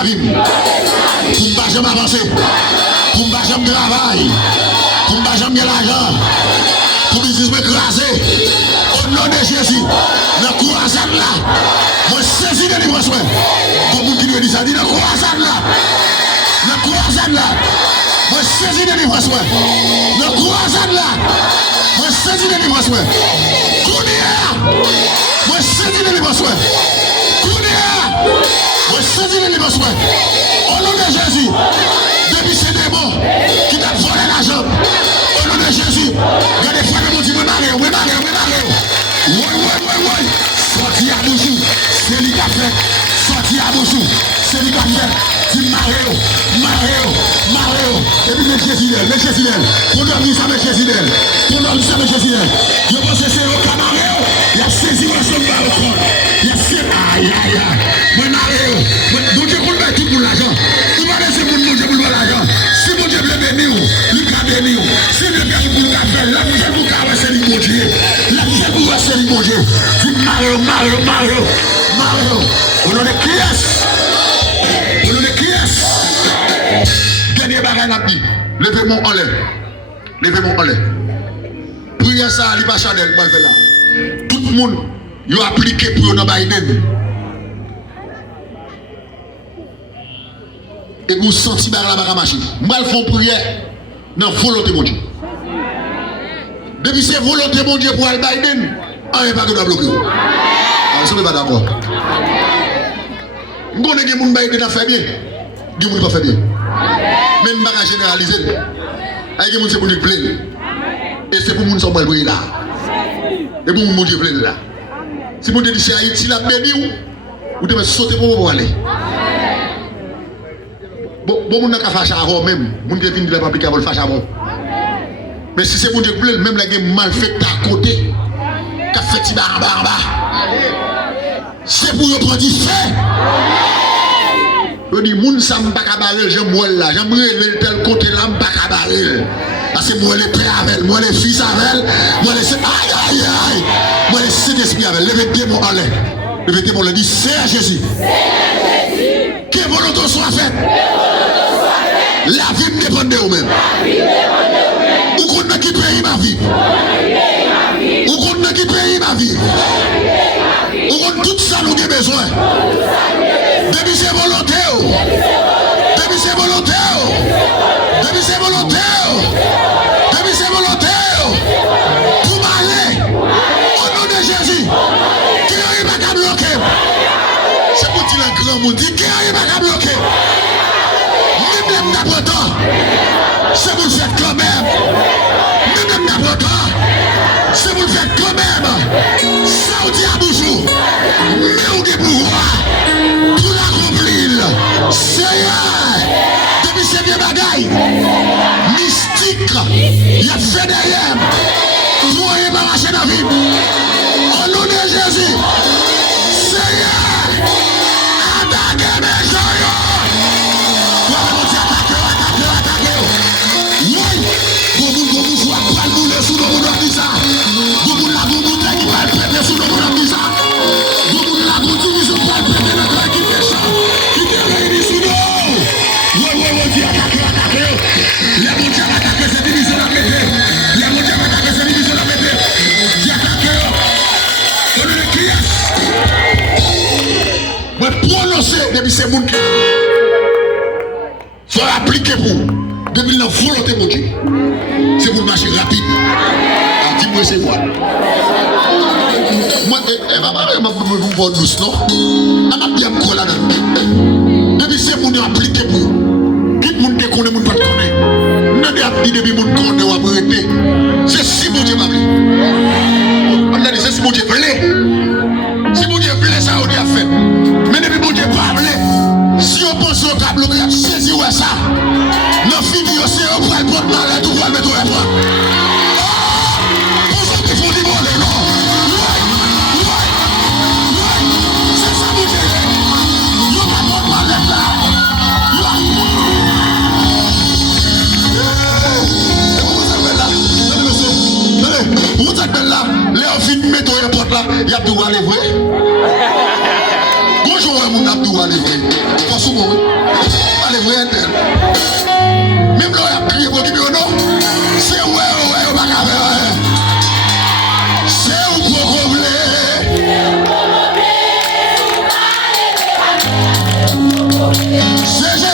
Pour ne pas jamais avancer. Pour ne pas jamais travailler. Pour ne pas jamais l'argent. Pour business m'écraser. Au nom de Jésus. Dans le croisade là. Moi saisis de l'immense. Pour vous qui nous dit ça, dit dans le croisade là. Dans le croisade là. Moi saisis de l'immense. Dans le croisade là. Moi saisis de l'immense. Kounia. Moi saisis de l'immense. Kounia. Moi saisis de l'immense. Au nom de Jésus. Depuis ces démons qui t'a volé l'argent. Au nom de Jésus. Regardez frère de mon Dieu, oui. Sorti à Bouchou, c'est lui qui a fait. Sorti à Bouchou, c'est lui qui a fait. Dis Maréo. Et puis mes Jésus. Pour dormir ça, mes Jésus. Je pense que c'est au Camaréo. Il a saisi mon son par le corps. Il a saisi. Aïe. Moi Maréo. Donc je peux le mettre tout pour l'argent. Vous m'avez laissé pour mon Dieu pour l'argent. Si mon Dieu veut bénir, lui va bénir. Si le gars pour le faire, là vous êtes pour caresser le bon Dieu. Là vous êtes pour caresser le bon Dieu. Dis Maréo. On en est qui est? Dernier bagage n'a dit. Levez-moi en l'air. Priyè ça, il va chanel, là. Tout le monde, il a appliqué pour nous Biden. Et vous sentez la barre à machine. Mal font prière dans la volonté de Dieu. Depuis c'est volonté de Dieu pour le Biden, on n'est pas de bloquer. Alors, ça n'est pas d'accord. Vous connaissez que les gens Biden a fait bien. Les gens ne pas fait bien. Mais je ne vais pas généraliser. Les gens c'est pour nous plaire. Et c'est pour nous qui sommes là. Et pour nous Dieu plaire là. Si vous dites que c'est Haïti, la béni, vous devez sauter pour vous aller. Bon, on n'a qu'à faire avant même. On ne peut pas appliquer le faire avant. Mais si c'est pour Dieu plaire, même la game mal faite à côté, qu'a fait Tiba en bas. C'est pour vous prendre du fait. Je dis, moun sa m'pa kabarel, j'aime moi là, j'aime le tel côté là, m'pa kabarel. Parce que moi les pères avec, moi les fils avec, moi les aïe, moi les sept esprits avec, levez mon en l'air. Levez mon l'air, dit Seyè Jésus. Que volonté soit faite. La vie me dépend de vous-même. Ou qu'on qui paye ma vie. Ou qu'on qui paye ma vie. Ou qu'on tout ça nous a besoin. Depuis c'est volonté. Pour m'aller. Au nom de Jésus. Qui n'arrive pas à bloquer. C'est pour dire un grand monde. Qui n'arrive pas à bloquer. Même d'apportant. C'est pour le faire quand même. Même d'apportant. C'est pour le faire quand même. Ça on dit à Bouchou. Mais on dit pouvoir. Pour l'accomplir. Seyè. Depuis ces vieux bagailles. Mystique. Il y a fait derrière. Pour y marcher dans la vie. Au nom de Jésus. Seyè. Attaquez mes joyaux. Depuis ces gens qui sont appliqués pour, depuis la volonté de Dieu, c'est pour marcher rapide. Dis-moi c'est quoi? Moi, elle va pas me voir douce, non? Elle va bien me coller là-dedans. Depuis ces gens qui sont appliqués pour, tout le monde qui connaît, tout le monde ne connaît. N'a pas dit depuis le monde connaît ou arrêter. C'est si bon Dieu m'a pris. On a dit c'est si bon Dieu plaît. Si bon Dieu plaît, ça on y a fait. Mais depuis bon Dieu parle, si on pense au câble, on a saisi ça. Non, fini, c'est on prend le porte-malade, on va le mettre au rêve. Pour ça qu'il faut dire non. C'est ça mon Dieu. On va le porte-malade là. Vous êtes là, les filles mettent au porte là, il y a tout à livrer. Bonjour, mon abdou à livrer. Pas souvent. C'est